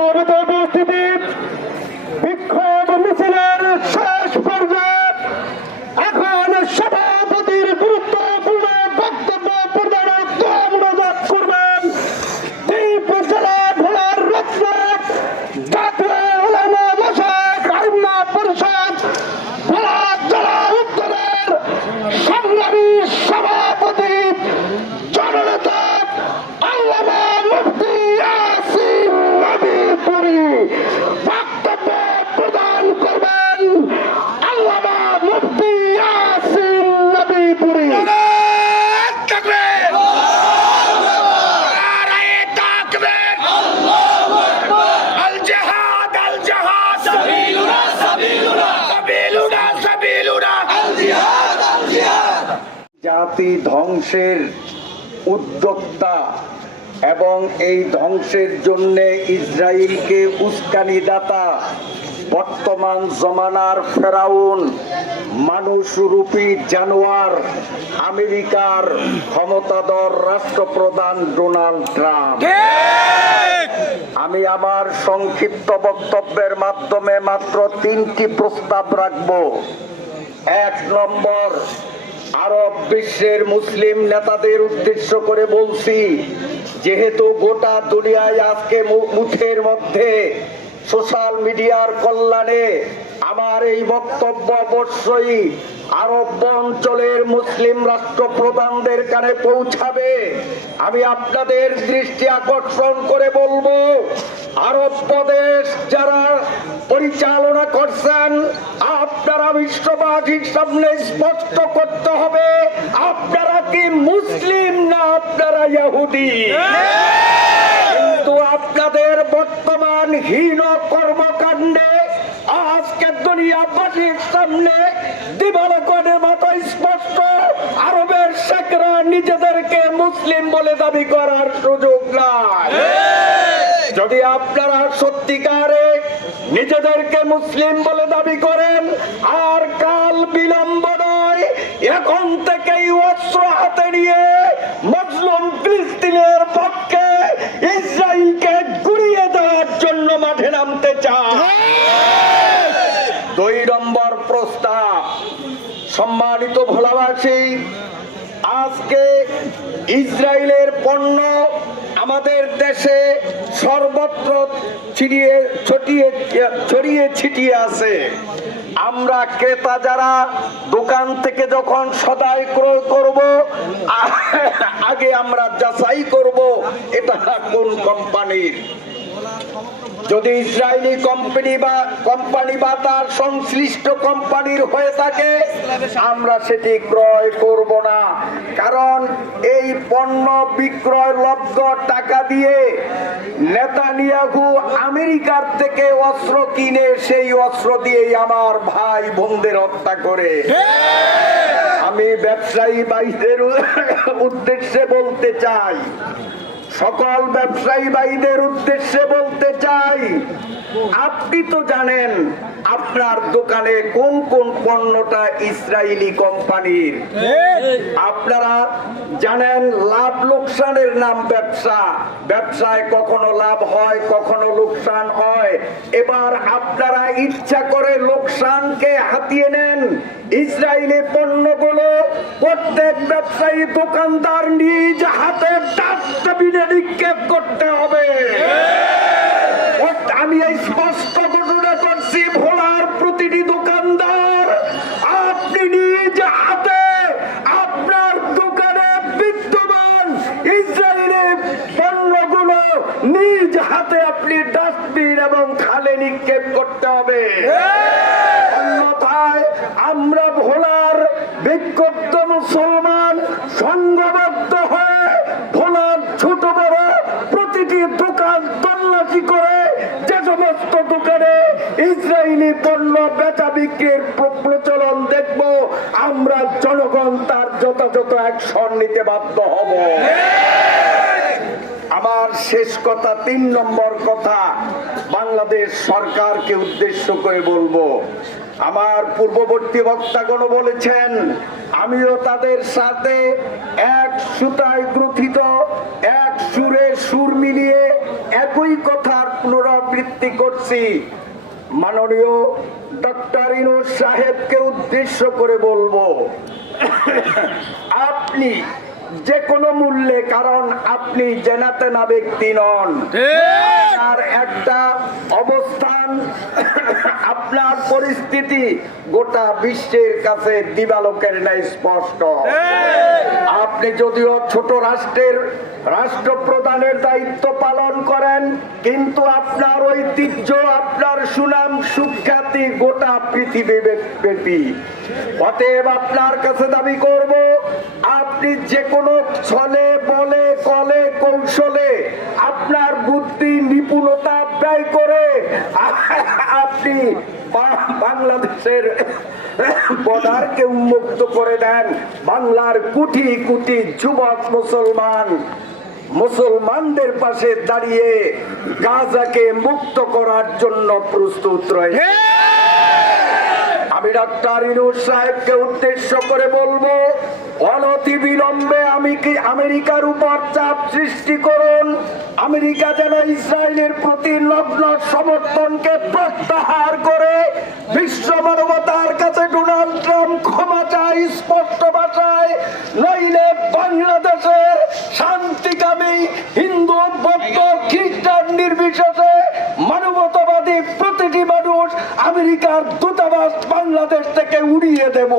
সম্মানিত উপস্থিতি, বিক্ষোভ মিছিলের শেষ পর্যায়ে এখন সভাপতির গুরুত্বপূর্ণ বক্তব্য প্রদানের অনুরোধ করবেন দ্বীপ জেলা ভোলার রত্ন জাতীয় উলামা মাশায়েখ আইম্মা পরিষদ ভোলা জেলা উত্তরের সংগ্রামী সভাপতি জননেতা আল্লামা মুফতি ইয়াসিন নবীপুরী বক্তব্য প্রদান করবেন। আল্লামা মুফতি ইয়াসিন নবীপুরী। জাতি ধ্বংসের উদ্যোক্তা এবং এই ধ্বংসের জন্য ইসরায়েলকে উস্কানিদাতা বর্তমান জমানার ফেরাউন মানুষরূপী জানোয়ার আমেরিকার ক্ষমতাধর রাষ্ট্রপ্রধান ডোনাল্ড ট্রাম্প। আমি আমার সংক্ষিপ্ত বক্তব্যের মাধ্যমে মাত্র 3টি প্রস্তাব রাখব। 1 নম্বর, আরব বিশ্বের মুসলিম নেতাদের উদ্দেশ্য করে বলছি, যেহেতু গোটা দুনিয়ায় আজকে মুঠের মধ্যে সোশ্যাল মিডিয়ার কল্যাণে আমার এই বক্তব্য অবশ্যই আরব অঞ্চলের মুসলিম রাষ্ট্রপ্রধানদের কানে পৌঁছাবে। আমি আপনাদের দৃষ্টি আকর্ষণ করে বলবো, আরব প্রদেশ যারা পরিচালনা করছেন, আপনারা বিশ্ববাসীর সামনে স্পষ্ট করতে হবে আপনারা কি মুসলিম না আপনারা ইহুদি। কিন্তু আপনাদের বর্তমান হীন কর্মকাণ্ডে আজকে দুনিয়াবাসীর সামনে দিবালোকের মতো স্পষ্ট আরবের শেখরা নিজেদেরকে মুসলিম বলে দাবি করার সুযোগ নাই। যদি আপনারা সত্যিকারে নিজেদেরকে মুসলিম বলে দাবি করেন, আর কাল বিলম্ব নয়, এখন থেকেই অস্ত্র হাতে নিয়ে মুসলিম ফিলিস্তিনের পক্ষে ইসরায়েলকে গুড়িয়ে দেওয়ার জন্য মাঠে নামতে চান। 2 নম্বর প্রস্তাব, সম্মানিত ভোলাবাসী, আজকে ইসরায়েলের পণ্য আমাদের দেশে সর্বত্র ছড়িয়ে ছিটিয়ে আছে। আমরা ক্রেতা যারা দোকান থেকে যখন সদাই ক্রয় করব, আগে আমরা যাচাই করব এটা কোন কোম্পানির। যদি ইসরায়েলি কোম্পানি বা তার সংশ্লিষ্ট কোম্পানির হয়ে থাকে, আমরা সেটি ক্রয় করব না। কারণ এই পণ্য বিক্রয় লব্ধ টাকা দিয়ে নেতানিয়াহু আমেরিকার থেকে অস্ত্র কিনে সেই অস্ত্র দিয়েই আমার ভাই বোনদের হত্যা করে। আমি ব্যবসায়ী ভাইদের উদ্দেশ্যে বলতে চাই, সকল ব্যবসায়ী ভাইদের উদ্দেশ্যে বলতে চাই, আপনি তো জানেন আপনার দোকানে কোন কোন পণ্যটা ইসরায়েলি কোম্পানির। আপনারা জানেন লাভ লোকসানের নাম ব্যবসা, ব্যবসায় কখনো লাভ হয় কখনো লোকসান হয়। এবার আপনারা ইচ্ছা করে লোকসানকে হাতিয়ে নেন। ইসরায়েলি পণ্যগুলো প্রত্যেক ব্যবসায়ী দোকানদার নিজ হাতে ডাস্টবিনে নিক্ষেপ করতে হবে। আমি এই স্পষ্ট ঘোষণা করছি, ভোলার প্রতিটি দোকানদার আপনি নিজ হাতে আপনার দোকানে বিদ্যমান ইসরায়েলি পণ্যগুলো নিজ হাতে আপনি ডাস্টবিন এবং খালে নিক্ষেপ করতে হবে। অন্যথায় আমরা ভোলার বিক্ষুব্ধ মুসলমান সংঘবদ্ধ হয়ে ভোলার ছোট বড় প্রতিটি দোকান তল্লাশি করে যে সমস্ত দোকানে ইসরায়েলি পণ্য বেচা বিক্রির প্রচলন দেখব, আমরা জনগণ তার যথাযথ অ্যাকশন নিতে বাধ্য হব। আমার শেষ কথা, 3 নম্বর কথা, বাংলাদেশ সরকারকে উদ্দেশ্য করে বলবো, আমার পূর্ববর্তী বক্তাগণ বলেছেন, আমিও তাদের সাথে এক সুতায় গ্রথিত, এক সুরে সুর মিলিয়ে একই কথার পুনরাবৃত্তি করছি। মাননীয় ডক্টর ইউনূস সাহেবকে উদ্দেশ্য করে বলবো, আপনি যে কোনো মূল্যে, কারণ আপনি জেনাতেনা ব্যক্তি নন, আর একটা অবস্থান, আপনার পরিস্থিতি গোটা বিশ্বের কাছে দিবালোকের ন্যায় স্পষ্ট। আপনি যদিও ছোট রাষ্ট্রের রাষ্ট্রপ্রধানের দায়িত্ব পালন করেন, কিন্তু আপনার ঐতিহ্য, আপনার সুনাম সুখ্যাতি গোটা পৃথিবী ব্যাপী। অতএব আপনার কাছে দাবি করব, আপনি যে কোনো ছলে বলে কলে কৌশলে আপনার বুদ্ধি নিপুণতা ব্যয় করে আপনি বাংলাদেশের বর্ডারকে উন্মুক্ত করে দেন। বাংলার কোটি কোটি যুবক মুসলমানদের পাশে দাঁড়িয়ে গাজাকে মুক্ত করার জন্য প্রস্তুত রয়েছে। আমি ডক্টর ইউনূস সাহেবকে উদ্দেশ্য করে বলবো, অনতি বিলম্বে আমেরিকার উপর চাপ সৃষ্টি করুন। আমেরিকা যেন ইসরায়েলের প্রতি নগ্ন সমর্থনকে প্রত্যাহার করে বিশ্ব মানবতার কাছে ডোনাল্ড ট্রাম্প ক্ষমা চায় স্পষ্ট ভাষায়, নইলে বাংলাদেশের শান্তিকামী হিন্দু, বৌদ্ধ, খ্রিস্টান নির্বিশেষে মানবতাবাদী প্রতিটি মানুষ আমেরিকার দূতাবাস বাংলাদেশ থেকে উড়িয়ে দেব।